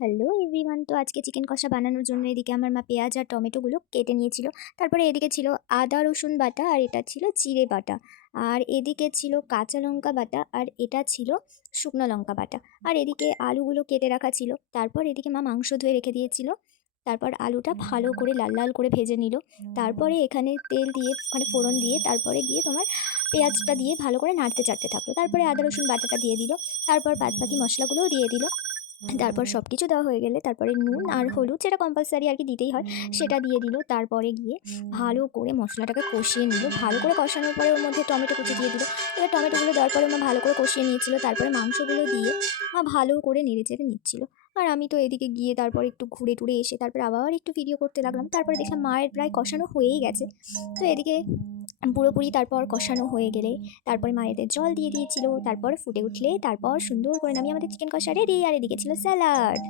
Hello everyone, তো আজকে chicken কষা বানানোর জন্য এদিকে আমার মা পেঁয়াজ আর টমেটোগুলো কেটে নিয়েছিল। তারপরে এদিকে ছিল আদা রসুন বাটা, আর এটা ছিল জিরে বাটা, আর এদিকে ছিল কাঁচা লঙ্কা বাটা, আর এটা ছিল শুকনো লঙ্কা বাটা, আর এদিকে আলুগুলো কেটে রাখা ছিল। তারপর এদিকে মা মাংস ধুয়ে রেখে দিয়েছিল। তারপর আলুটা ভালো করে লাল লাল করে ভেজে নিল। তারপরে এখানে তেল দিয়ে ওখানে ফোড়ন দিয়ে তারপরে গিয়ে তোমার পেঁয়াজটা দিয়ে ভালো করে নাড়তে চাড়তে থাকলো। তারপরে আদা রসুন বাটাটা দিয়ে দিল। তারপর বাদ বাকি মশলাগুলোও দিয়ে দিল। তারপর সব কিছু দেওয়া হয়ে গেলে তারপরে নুন আর হলুদ, যেটা কম্পালসারি আর কি দিতেই হয়, সেটা দিয়ে দিল। তারপরে গিয়ে ভালো করে মশলাটাকে কষিয়ে নিল। ভালো করে কষানোর পরে ওর মধ্যে টমেটো কুচি দিয়ে দিল। এবার টমেটোগুলো দেওয়ার পরে ভালো করে কষিয়ে নিয়েছিল। তারপরে মাংসগুলো দিয়ে ভালো করে নেড়ে চেড়ে নিচ্ছিল। আর আমি তো এদিকে গিয়ে তারপর একটু ঘুরে টুরে এসে তারপরে আবার একটু ভিডিও করতে লাগলাম। তারপরে দেখলাম মায়ের প্রায় কষানো হয়েই গেছে। তো এদিকে পুরোপুরি তারপর কষানো হয়ে গেলে তারপরে মায়েদের জল দিয়ে দিয়েছিল। তারপর ফুটে উঠলে তারপর সুন্দর করে নামিয়ে আমাদের চিকেন কষা রেডি। আর এদিকে ছিল স্যালাড।